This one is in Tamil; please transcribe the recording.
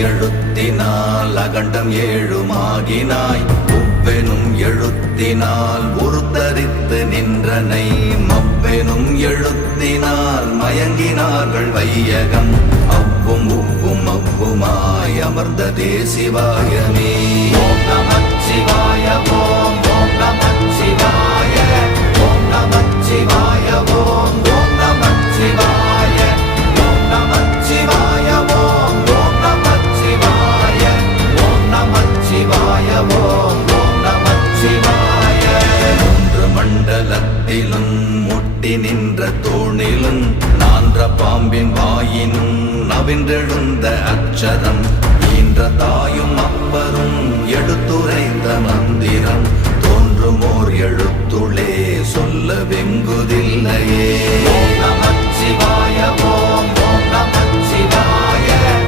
எழுத்தினால் அகண்டம் ஏழுமாகினாய் உவ்வெனும் எழுத்தினால் உருத்தரித்து நின்றனை மவ்வெனும் எழுத்தினால் மயங்கினார்கள் வையகம் அவ்வும் உவ்வும் அவ்வுமாய் அமர்ந்ததே சிவாயமே. ஓம் நமச்சிவாய ஓம் ஓம் நமச்சிவாய ஓம் நமச்சிவாய ஓம் ஓம் நமச்சிவாய ஓம் நமச்சிவாய ஓம் ஓம் நமச்சிவாய ஓம் நமச்சிவாய ஓம் ஓம் நமச்சிவாய. மூன்று மண்டலத்திலும் முட்டி நின்ற தூணிலும் நான்ற பாம்பின் வாயினும் நவின்றெழுந்த அச்சரம் ஈன்ற தாயும் அப்பரும் எடுத்துரைத்த மந்திரம் தோன்றுமோர் எழுத்துளே சொல்ல வெங்குதில்லையே. ஓம் நமச்சிவாய ஓம்